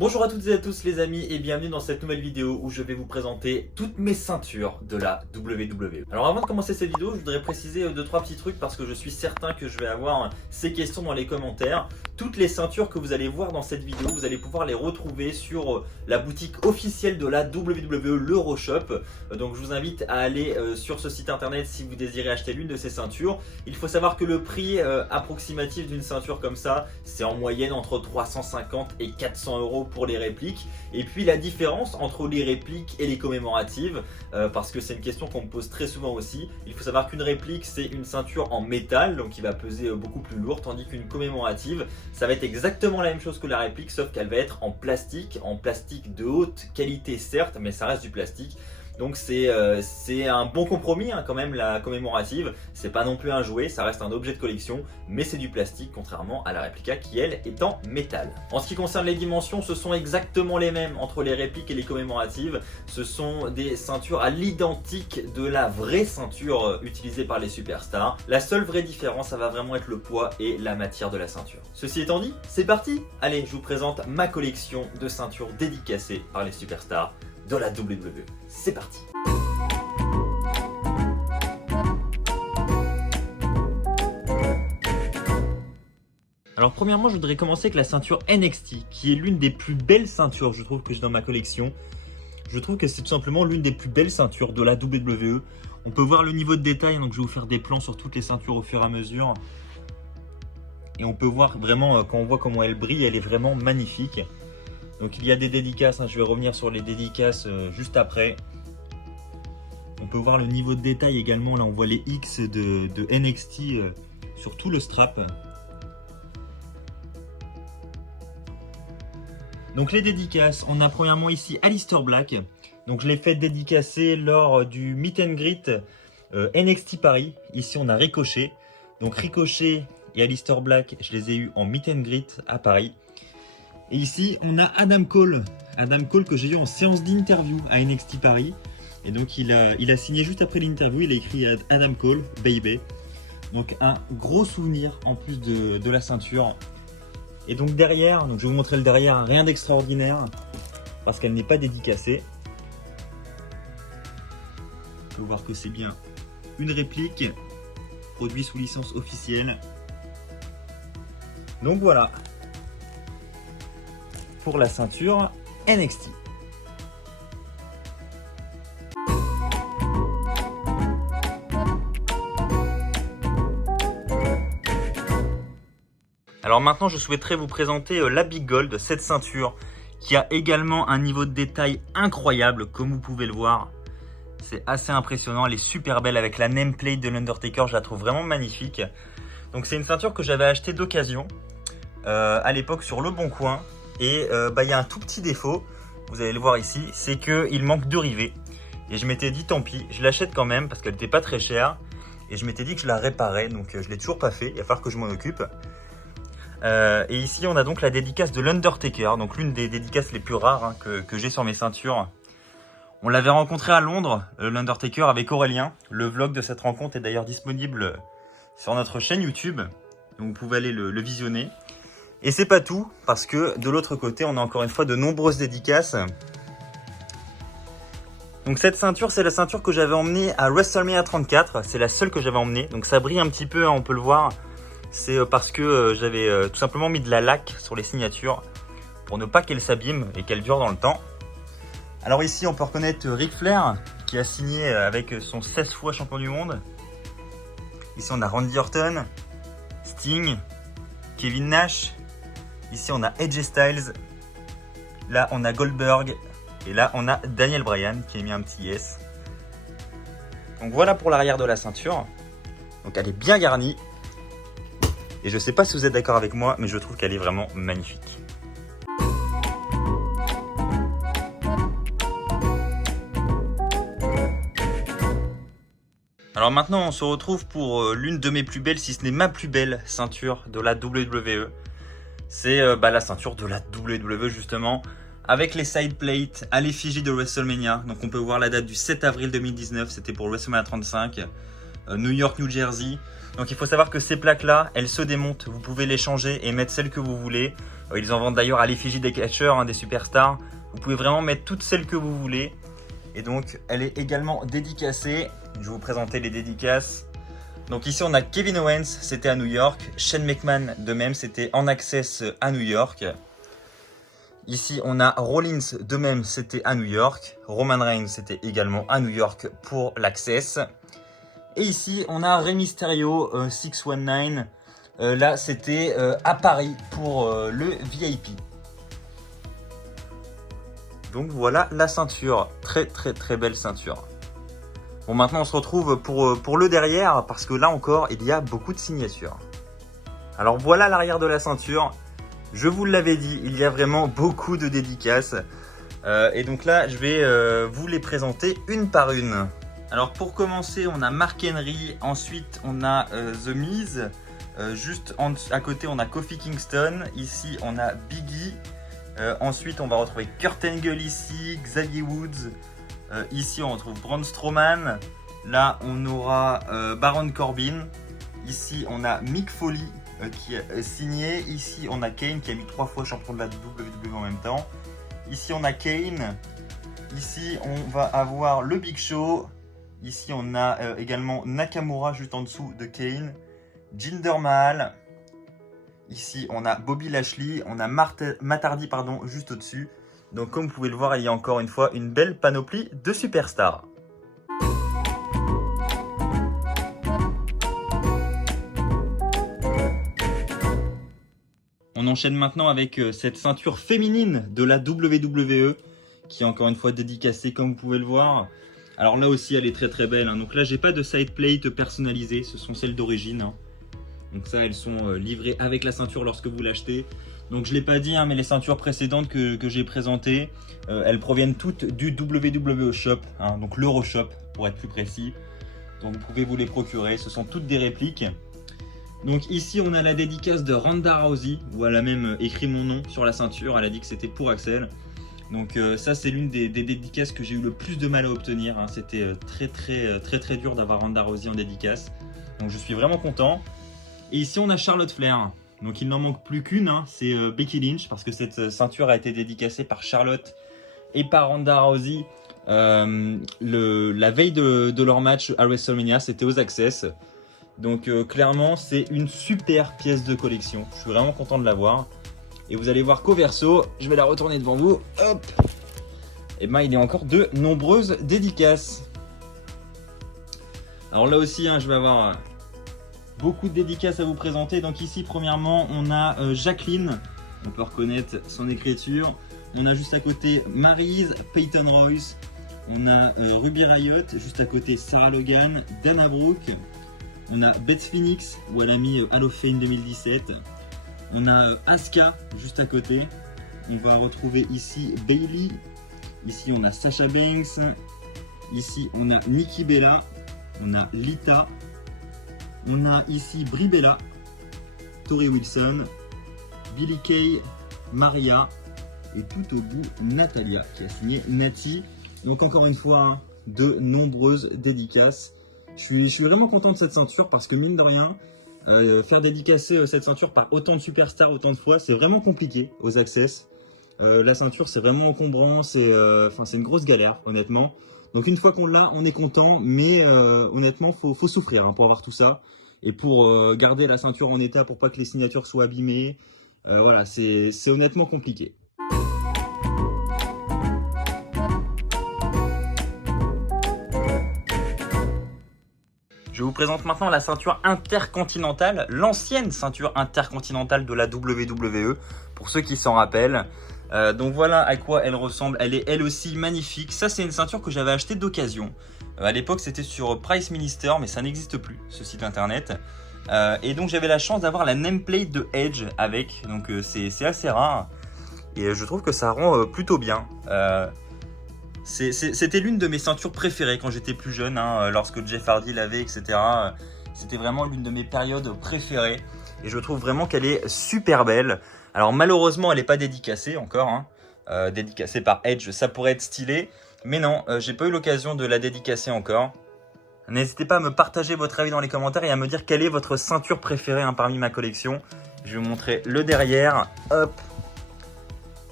Bonjour à toutes et à tous les amis et bienvenue dans cette nouvelle vidéo où je vais vous présenter toutes mes ceintures de la WWE. Alors avant de commencer cette vidéo, je voudrais préciser 2-3 petits trucs parce que je suis certain que je vais avoir ces questions dans les commentaires. Toutes les ceintures que vous allez voir dans cette vidéo, vous allez pouvoir les retrouver sur la boutique officielle de la WWE, l'Euroshop. Donc je vous invite à aller sur ce site internet si vous désirez acheter l'une de ces ceintures. Il faut savoir que le prix approximatif d'une ceinture comme ça, c'est en moyenne entre 350 et 400 € pour les répliques. Et puis la différence entre les répliques et les commémoratives, parce que c'est une question qu'on me pose très souvent aussi. Il faut savoir qu'une réplique, c'est une ceinture en métal, donc qui va peser beaucoup plus lourd, tandis qu'une commémorative, ça va être exactement la même chose que la réplique, sauf qu'elle va être en plastique de haute qualité certes, mais ça reste du plastique. Donc c'est un bon compromis quand même, la commémorative. C'est pas non plus un jouet, ça reste un objet de collection, mais c'est du plastique contrairement à la réplica qui elle est en métal. En ce qui concerne les dimensions, ce sont exactement les mêmes entre les répliques et les commémoratives. Ce sont des ceintures à l'identique de la vraie ceinture utilisée par les superstars. La seule vraie différence, ça va vraiment être le poids et la matière de la ceinture. Ceci étant dit, c'est parti! Allez, je vous présente ma collection de ceintures dédicacées par les superstars de la WWE. C'est parti. Alors premièrement, je voudrais commencer avec la ceinture NXT, qui est l'une des plus belles ceintures, je trouve, que j'ai dans ma collection. Je trouve que c'est tout simplement l'une des plus belles ceintures de la WWE. On peut voir le niveau de détail, donc je vais vous faire des plans sur toutes les ceintures au fur et à mesure. Et on peut voir vraiment, quand on voit comment elle brille, elle est vraiment magnifique. Donc il y a des dédicaces, je vais revenir sur les dédicaces juste après. On peut voir le niveau de détail également, là on voit les X de NXT sur tout le strap. Donc les dédicaces, on a premièrement ici Aleister Black. Donc je l'ai fait dédicacer lors du Meet and Greet NXT Paris. Ici on a Ricochet. Donc Ricochet et Aleister Black, je les ai eus en Meet and Greet à Paris. Et ici, on a Adam Cole que j'ai eu en séance d'interview à NXT Paris. Et donc, il a signé juste après l'interview, il a écrit Adam Cole, baby. Donc, un gros souvenir en plus de la ceinture. Et donc derrière, donc je vais vous montrer le derrière, rien d'extraordinaire, parce qu'elle n'est pas dédicacée. On peut voir que c'est bien une réplique, produit sous licence officielle. Donc voilà. Pour la ceinture NXT. Alors maintenant je souhaiterais vous présenter la Big Gold, cette ceinture qui a également un niveau de détail incroyable comme vous pouvez le voir. C'est assez impressionnant, elle est super belle avec la nameplate de l'Undertaker, je la trouve vraiment magnifique. Donc c'est une ceinture que j'avais achetée d'occasion à l'époque sur Le Bon Coin. Et il y a un tout petit défaut, vous allez le voir ici, c'est qu'il manque 2 rivets. Et je m'étais dit tant pis, je l'achète quand même parce qu'elle n'était pas très chère. Et je m'étais dit que je la réparais, donc je ne l'ai toujours pas fait, il va falloir que je m'en occupe. Et ici on a donc la dédicace de l'Undertaker, donc l'une des dédicaces les plus rares que j'ai sur mes ceintures. On l'avait rencontré à Londres, l'Undertaker avec Aurélien. Le vlog de cette rencontre est d'ailleurs disponible sur notre chaîne YouTube, donc vous pouvez aller le visionner. Et c'est pas tout, parce que de l'autre côté, on a encore une fois de nombreuses dédicaces. Donc cette ceinture, c'est la ceinture que j'avais emmenée à WrestleMania 34. C'est la seule que j'avais emmenée. Donc ça brille un petit peu, on peut le voir. C'est parce que j'avais tout simplement mis de la laque sur les signatures pour ne pas qu'elle s'abîme et qu'elle dure dans le temps. Alors ici, on peut reconnaître Ric Flair qui a signé avec son 16 fois champion du monde. Ici, on a Randy Orton, Sting, Kevin Nash. Ici, on a AJ Styles. Là, on a Goldberg. Et là, on a Daniel Bryan qui a mis un petit yes. Donc voilà pour l'arrière de la ceinture. Donc elle est bien garnie. Et je ne sais pas si vous êtes d'accord avec moi, mais je trouve qu'elle est vraiment magnifique. Alors maintenant, on se retrouve pour l'une de mes plus belles, si ce n'est ma plus belle ceinture de la WWE. C'est la ceinture de la WWE justement, avec les side plates à l'effigie de WrestleMania. Donc on peut voir la date du 7 avril 2019, c'était pour WrestleMania 35, New York, New Jersey. Donc il faut savoir que ces plaques là, elles se démontent, vous pouvez les changer et mettre celles que vous voulez. Ils en vendent d'ailleurs à l'effigie des catcheurs, hein, des superstars. Vous pouvez vraiment mettre toutes celles que vous voulez. Et donc, elle est également dédicacée. Je vais vous présenter les dédicaces. Donc ici, on a Kevin Owens, c'était à New York. Shane McMahon, de même, c'était en access à New York. Ici, on a Rollins, de même, c'était à New York. Roman Reigns, c'était également à New York pour l'access. Et ici, on a Rey Mysterio 619. Là, c'était à Paris pour le VIP. Donc voilà la ceinture, très belle ceinture. Bon, maintenant on se retrouve pour le derrière parce que là encore il y a beaucoup de signatures. Alors voilà l'arrière de la ceinture. Je vous l'avais dit, il y a vraiment beaucoup de dédicaces. Et donc là je vais vous les présenter une par une. Alors pour commencer, on a Mark Henry, ensuite on a The Miz. Juste à côté on a Kofi Kingston, ici on a Biggie. Ensuite, on va retrouver Kurt Angle ici, Xavier Woods. Ici, on retrouve Braun Strowman. Là, on aura Baron Corbin. Ici, on a Mick Foley qui est signé. Ici, on a Kane qui a mis 3 fois champion de la WWE en même temps. Ici, on a Kane. Ici, on va avoir le Big Show. Ici, on a également Nakamura juste en dessous de Kane. Jinder Mahal. Ici, on a Bobby Lashley, on a Matt Hardy juste au-dessus. Donc, comme vous pouvez le voir, il y a encore une fois une belle panoplie de superstars. On enchaîne maintenant avec cette ceinture féminine de la WWE, qui est encore une fois dédicacée, comme vous pouvez le voir. Alors là aussi, elle est très belle. Hein. Donc là, j'ai pas de side plate personnalisées, ce sont celles d'origine. Hein. Donc ça, elles sont livrées avec la ceinture lorsque vous l'achetez. Donc je ne l'ai pas dit, hein, mais les ceintures précédentes que j'ai présentées, elles proviennent toutes du WWE Shop, hein, donc l'Euroshop pour être plus précis. Donc vous pouvez vous les procurer, ce sont toutes des répliques. Donc ici, on a la dédicace de Ronda Rousey, où elle a même écrit mon nom sur la ceinture, elle a dit que c'était pour Axel. Donc ça, c'est l'une des dédicaces que j'ai eu le plus de mal à obtenir. Hein. C'était très dur d'avoir Ronda Rousey en dédicace. Donc je suis vraiment content. Et ici, on a Charlotte Flair. Donc, il n'en manque plus qu'une, hein, c'est Becky Lynch, parce que cette ceinture a été dédicacée par Charlotte et par Ronda Rousey la veille de leur match à WrestleMania, c'était aux Access. Donc, clairement, c'est une super pièce de collection. Je suis vraiment content de l'avoir. Et vous allez voir qu'au verso, je vais la retourner devant vous. Hop! Et ben, il y a encore de nombreuses dédicaces. Alors là aussi, hein, je vais avoir beaucoup de dédicaces à vous présenter. Donc ici, premièrement, on a Jacqueline. On peut reconnaître son écriture. On a juste à côté Maryse, Peyton Royce. On a Ruby Riott. Juste à côté, Sarah Logan, Dana Brooke. On a Beth Phoenix, où elle a mis Hall of Fame 2017. On a Asuka, juste à côté. On va retrouver ici Bayley. Ici, on a Sasha Banks. Ici, on a Nikki Bella. On a Lita. On a ici Brie Bella, Tori Wilson, Billie Kay, Maria et tout au bout Natalia qui a signé Nati. Donc encore une fois, hein, de nombreuses dédicaces. Je suis vraiment content de cette ceinture parce que mine de rien, faire dédicacer cette ceinture par autant de superstars autant de fois, c'est vraiment compliqué aux Access. La ceinture, c'est vraiment encombrant, c'est une grosse galère honnêtement. Donc une fois qu'on l'a, on est content, mais honnêtement, faut souffrir hein, pour avoir tout ça. Et pour garder la ceinture en état, pour pas que les signatures soient abîmées. Voilà, c'est honnêtement compliqué. Je vous présente maintenant la ceinture intercontinentale, l'ancienne ceinture intercontinentale de la WWE, pour ceux qui s'en rappellent. Donc voilà à quoi elle ressemble, elle est elle aussi magnifique. Ça, c'est une ceinture que j'avais achetée d'occasion. À l'époque, c'était sur Price Minister, mais ça n'existe plus, ce site internet. Et donc j'avais la chance d'avoir la nameplate de Edge avec, donc c'est assez rare. Et je trouve que ça rend plutôt bien. C'était l'une de mes ceintures préférées quand j'étais plus jeune, hein, lorsque Jeff Hardy l'avait, etc. C'était vraiment l'une de mes périodes préférées. Et je trouve vraiment qu'elle est super belle. Alors malheureusement, elle n'est pas dédicacée encore. Hein. Dédicacée par Edge, ça pourrait être stylé. Mais non, j'ai pas eu l'occasion de la dédicacer encore. N'hésitez pas à me partager votre avis dans les commentaires et à me dire quelle est votre ceinture préférée hein, parmi ma collection. Je vais vous montrer le derrière. Hop,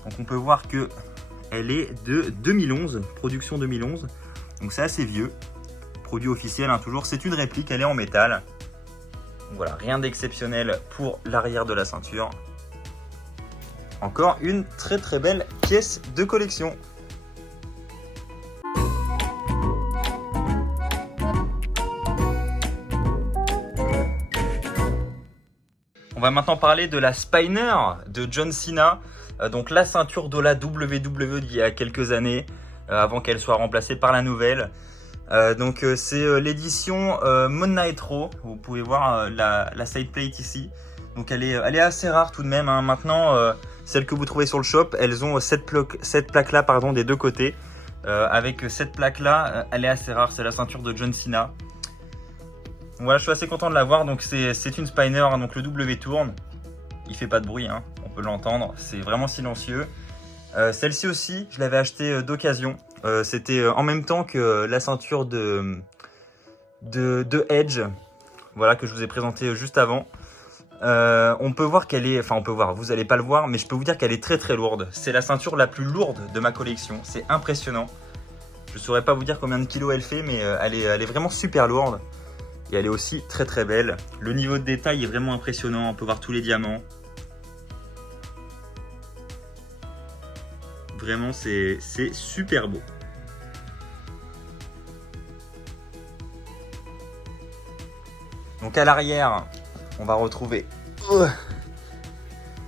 Donc on peut voir que elle est de 2011, production 2011. Donc c'est assez vieux. Produit officiel, hein, toujours. C'est une réplique, elle est en métal. Donc voilà, rien d'exceptionnel pour l'arrière de la ceinture. Encore une très très belle pièce de collection. On va maintenant parler de la Spiner de John Cena, donc la ceinture de la WWE d'il y a quelques années, avant qu'elle soit remplacée par la nouvelle. C'est l'édition Monitro. Vous pouvez voir la side plate ici. Donc elle est assez rare tout de même, hein. Maintenant, celles que vous trouvez sur le shop, elles ont cette plaque là des deux côtés. Avec cette plaque là, elle est assez rare, c'est la ceinture de John Cena. Voilà, je suis assez content de l'avoir. Donc c'est une Spiner, hein, donc le W tourne. Il fait pas de bruit, hein, on peut l'entendre, c'est vraiment silencieux. Celle-ci aussi, je l'avais achetée d'occasion. C'était en même temps que la ceinture de Edge, voilà, que je vous ai présenté juste avant. On peut voir qu'elle est, enfin on peut voir, vous allez pas le voir, mais je peux vous dire qu'elle est très très lourde. C'est la ceinture la plus lourde de ma collection, c'est impressionnant. Je saurais pas vous dire combien de kilos elle fait, mais elle est vraiment super lourde. Et elle est aussi très très belle. Le niveau de détail est vraiment impressionnant, on peut voir tous les diamants. Vraiment, c'est super beau. Donc à l'arrière, on va retrouver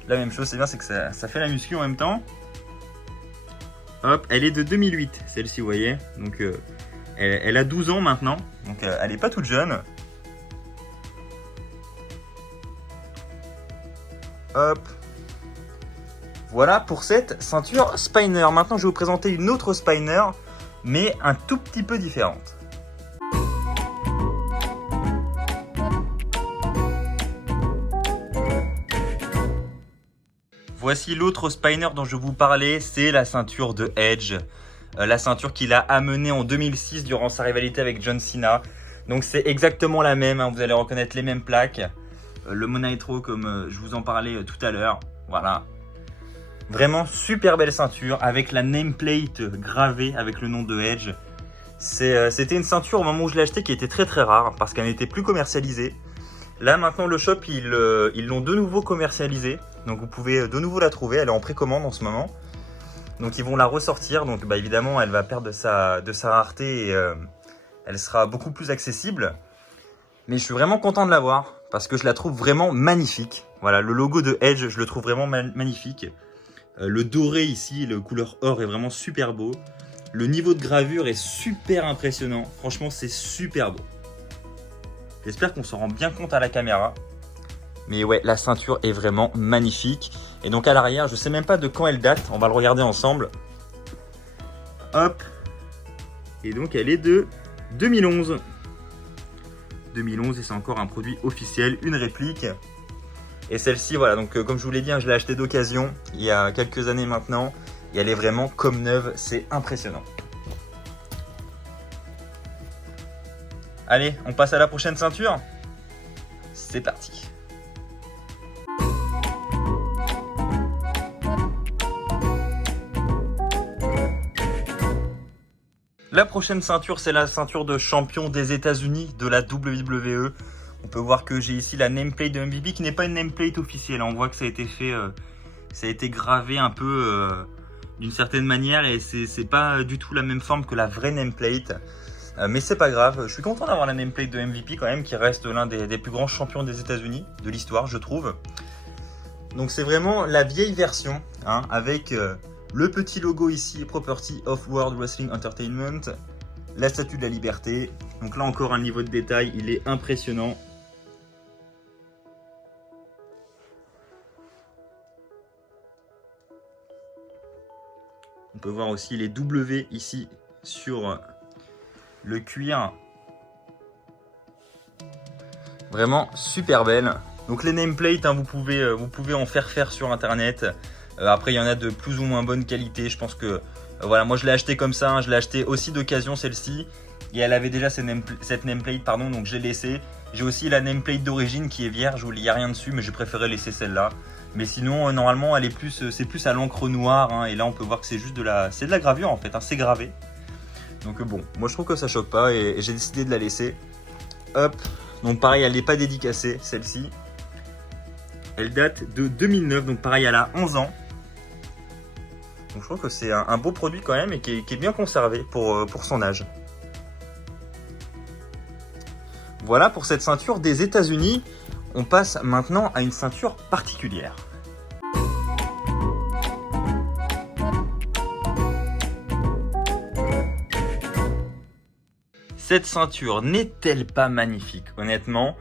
la même chose. C'est bien, c'est que ça fait la muscu en même temps. Hop, elle est de 2008, celle-ci, vous voyez. Donc elle a 12 ans maintenant. Donc elle n'est pas toute jeune. Hop. Voilà pour cette ceinture Spiner. Maintenant, je vais vous présenter une autre Spiner, mais un tout petit peu différente. Voici l'autre Spiner dont je vous parlais, c'est la ceinture de Edge. La ceinture qu'il a amenée en 2006 durant sa rivalité avec John Cena. Donc c'est exactement la même, hein, vous allez reconnaître les mêmes plaques. Le Monitro comme je vous en parlais tout à l'heure. Voilà. Vraiment super belle ceinture avec la nameplate gravée avec le nom de Edge. C'était une ceinture au moment où je l'ai achetée qui était très très rare parce qu'elle n'était plus commercialisée. Là maintenant le shop ils l'ont de nouveau commercialisée. Donc vous pouvez de nouveau la trouver, elle est en précommande en ce moment. Donc ils vont la ressortir, donc bah, évidemment elle va perdre de sa rareté et elle sera beaucoup plus accessible. Mais je suis vraiment content de l'avoir parce que je la trouve vraiment magnifique. Voilà, le logo de Edge, je le trouve vraiment magnifique. Le doré ici, le couleur or est vraiment super beau. Le niveau de gravure est super impressionnant. Franchement, c'est super beau. J'espère qu'on s'en rend bien compte à la caméra. Mais ouais, la ceinture est vraiment magnifique. Et donc à l'arrière, je sais même pas de quand elle date. On va le regarder ensemble. Hop. Et donc elle est de 2011. 2011 et c'est encore un produit officiel, une réplique. Et celle-ci, voilà, donc comme je vous l'ai dit, hein, je l'ai achetée d'occasion il y a quelques années maintenant. Et elle est vraiment comme neuve, c'est impressionnant. Allez, on passe à la prochaine ceinture. C'est parti. La prochaine ceinture, c'est la ceinture de champion des États-Unis de la WWE. On peut voir que j'ai ici la nameplate de MVP qui n'est pas une nameplate officielle. On voit que ça a été fait, ça a été gravé un peu d'une certaine manière et c'est pas du tout la même forme que la vraie nameplate. Mais c'est pas grave. Je suis content d'avoir la nameplate de MVP quand même, qui reste l'un des plus grands champions des États-Unis de l'histoire, je trouve. Donc c'est vraiment la vieille version, hein, avec le petit logo ici, Property of World Wrestling Entertainment, la statue de la liberté. Donc là encore un niveau de détail, il est impressionnant. On peut voir aussi les W ici sur le cuir. Vraiment super belle. Donc les nameplates, hein, vous pouvez en faire sur internet. Après il y en a de plus ou moins bonne qualité. Je pense que voilà, moi je l'ai acheté comme ça, hein, je l'ai acheté aussi d'occasion celle-ci. Et elle avait déjà cette nameplate, pardon, donc j'ai laissé. J'ai aussi la nameplate d'origine qui est vierge, où il n'y a rien dessus, mais j'ai préféré laisser celle-là. Mais sinon, normalement, elle est plus, c'est plus à l'encre noire. Hein, et là, on peut voir que c'est juste de la gravure en fait. Hein, c'est gravé. Donc bon, moi je trouve que ça choque pas et j'ai décidé de la laisser. Hop. Donc pareil, elle n'est pas dédicacée, celle-ci. Elle date de 2009, donc pareil, elle a 11 ans. Donc je trouve que c'est un beau produit quand même et qui est bien conservé pour son âge. Voilà pour cette ceinture des États-Unis. On passe maintenant à une ceinture particulière. Cette ceinture n'est-elle pas magnifique, honnêtement?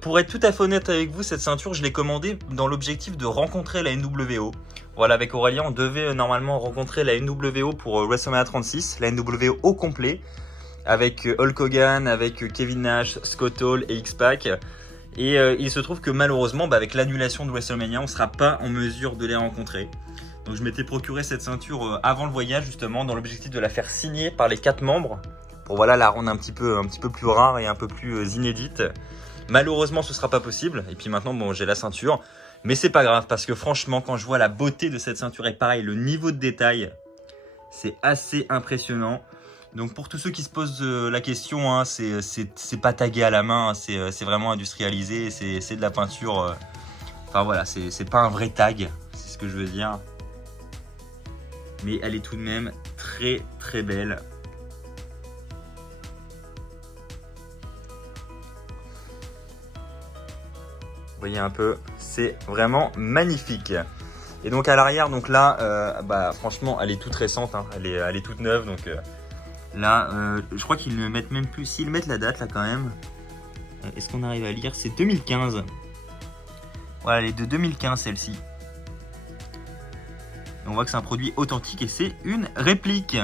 Pour être tout à fait honnête avec vous, cette ceinture, je l'ai commandée dans l'objectif de rencontrer la NWO. Voilà, avec Aurélien, on devait normalement rencontrer la NWO pour WrestleMania 36, la NWO au complet, avec Hulk Hogan, avec Kevin Nash, Scott Hall et X-Pac. Et il se trouve que malheureusement, avec l'annulation de WrestleMania, on ne sera pas en mesure de les rencontrer. Donc je m'étais procuré cette ceinture avant le voyage, justement, dans l'objectif de la faire signer par les 4 membres, pour voilà, la rendre un petit peu plus rare et un peu plus inédite. Malheureusement, ce ne sera pas possible. Et puis maintenant, bon, j'ai la ceinture. Mais c'est pas grave, parce que franchement, quand je vois la beauté de cette ceinture, et pareil, le niveau de détail, c'est assez impressionnant. Donc pour tous ceux qui se posent la question, hein, c'est pas tagué à la main, hein, c'est vraiment industrialisé, c'est de la peinture. Enfin voilà, c'est pas un vrai tag, c'est ce que je veux dire. Mais elle est tout de même très très belle. Vous voyez un peu, c'est vraiment magnifique. Et donc à l'arrière, donc là, franchement, elle est toute récente, hein, elle est toute neuve. Donc là, je crois qu'ils ne mettent même plus. S'ils mettent la date là quand même, est-ce qu'on arrive à lire? C'est 2015. Voilà, elle est de 2015 celle-ci. On voit que c'est un produit authentique et c'est une réplique.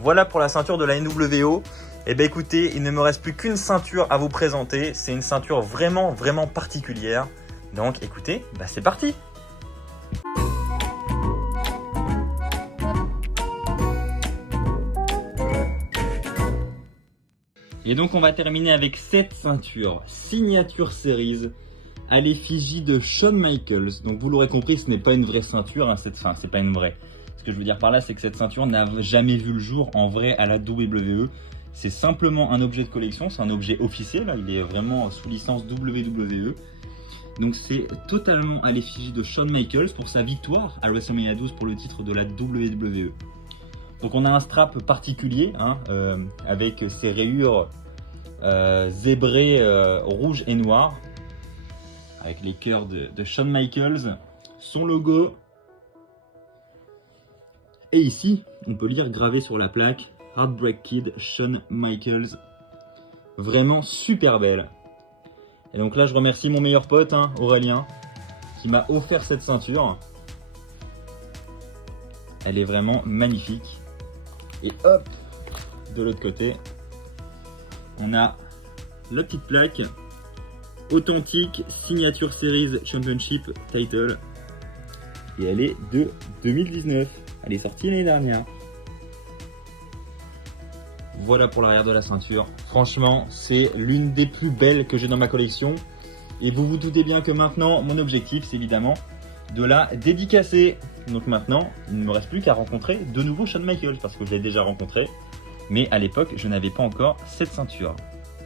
Voilà pour la ceinture de la NWO. Et bien écoutez, il ne me reste plus qu'une ceinture à vous présenter. C'est une ceinture vraiment, vraiment particulière. Donc écoutez, c'est parti! Et donc on va terminer avec cette ceinture Signature Series à l'effigie de Shawn Michaels. Donc vous l'aurez compris, ce n'est pas une vraie ceinture, hein, c'est pas une vraie. Ce que je veux dire par là, c'est que cette ceinture n'a jamais vu le jour en vrai à la WWE. C'est simplement un objet de collection, c'est un objet officiel, là, il est vraiment sous licence WWE. Donc c'est totalement à l'effigie de Shawn Michaels pour sa victoire à WrestleMania 12 pour le titre de la WWE. Donc on a un strap particulier, hein, avec ses rayures zébrées rouge et noir, avec les cœurs de Shawn Michaels, son logo. Et ici, on peut lire gravé sur la plaque Heartbreak Kid, Shawn Michaels. Vraiment super belle. Et donc là, je remercie mon meilleur pote, hein, Aurélien, qui m'a offert cette ceinture. Elle est vraiment magnifique. Et hop, de l'autre côté, on a la petite plaque authentique Signature Series Championship Title. Et elle est de 2019. Elle est sortie l'année dernière. Voilà pour l'arrière de la ceinture. Franchement, c'est l'une des plus belles que j'ai dans ma collection. Et vous vous doutez bien que maintenant, mon objectif, c'est évidemment de la dédicacer. Donc maintenant, il ne me reste plus qu'à rencontrer de nouveau Shawn Michaels, parce que je l'ai déjà rencontré. Mais à l'époque, je n'avais pas encore cette ceinture.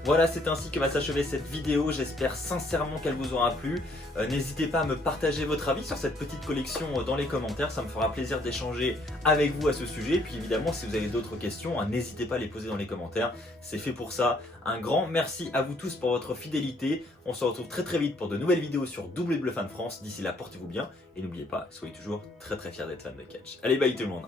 Voilà, c'est ainsi que va s'achever cette vidéo. J'espère sincèrement qu'elle vous aura plu. N'hésitez pas à me partager votre avis sur cette petite collection dans les commentaires. Ça me fera plaisir d'échanger avec vous à ce sujet. Et puis évidemment, si vous avez d'autres questions, n'hésitez pas à les poser dans les commentaires. C'est fait pour ça. Un grand merci à vous tous pour votre fidélité. On se retrouve très très vite pour de nouvelles vidéos sur WWE Fan France. D'ici là, portez-vous bien. Et n'oubliez pas, soyez toujours très très fiers d'être fan de catch. Allez, bye tout le monde.